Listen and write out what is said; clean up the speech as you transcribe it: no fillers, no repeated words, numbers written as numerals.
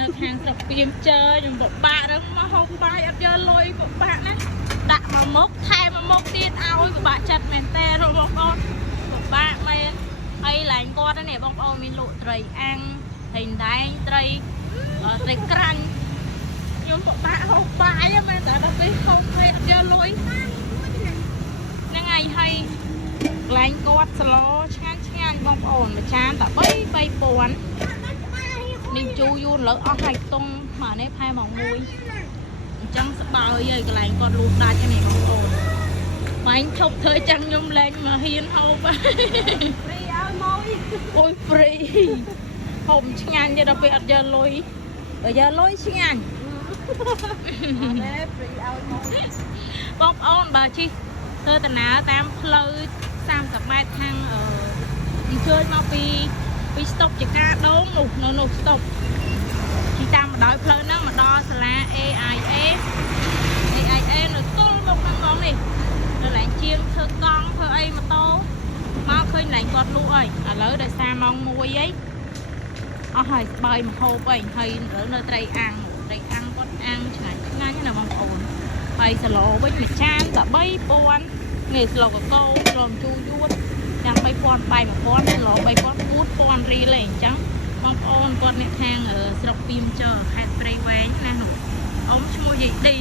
នៅខាងស្រុកពីមជើខ្ញុំបបាក់រឹងមកហូបបាយអត់យកលុយបបាក់ណាដាក់មកមុខថែមមកមុខទៀតឲ្យបបាក់ចិត្តមែនតើបងប្អូនបបាក់មែនហើយឡើងគាត់នេះបងប្អូនមានលក់ត្រីអាំងត្រីដែងត្រីក្រាញ់ខ្ញុំបបាក់ហូបបាយមែនតើដល់ពេលហូបពេលអត់យកលុយហ្នឹងហើយហើយកន្លែងគាត់ស្លឆ្ងាញ់បងប្អូនមួយចានតែ3000នេះជូរយូរលើអស់ហើយខ្ទង់មកនេះផែម៉ោង1អញ្ចឹងស្បើយហើយកន្លែងគាត់លូកដាច់នេះបងប្អូនបាញ់ឈប់ធ្វើចឹងខ្ញុំលែងមកហ៊ានហូបហ្វ្រីឲ្យមកអូយហ្វ្រីហូបឆ្ងាញ់ទេដល់ពេលអត់យកលុយបើយកលុយឆ្ងាញ់ហ្វ្រីឲ្យមកបងប្អូនបើជិះធ្វើដំណើរតាមផ្លូវ30 ម៉ែត្រខាងអញ្ជើញមកពីស្តុបចកាដូងនោះនៅនោះស្តុបជិះតាមបណ្ដោយផ្លូវហ្នឹងមកដល់សាលា AIA នៅទល់មកខាងឡងនេះនៅឡើងជាងធ្វើកង់ធ្វើអីម៉ូតូមកឃើញឡើងគាត់លក់អីឥឡូវដោយសារម៉ោង1អីអស់ហើយស្បើយមកហូបអីហើយនៅត្រីអាំងគាត់អាំងឆ្ងាញ់ណាបងប្អូនហើយសាឡូវិញមួយចានតែ3000នេះស្លកកោស្លជូរយួនចាំ3000បាយ1000ស្ល3000 4000រៀលឯងអញ្ចឹងបងប្អូនគាត់អ្នកខាងស្រុកពីមជើខេត្តព្រៃវែងណានោះអ៊ំឈ្មោះយាយឌី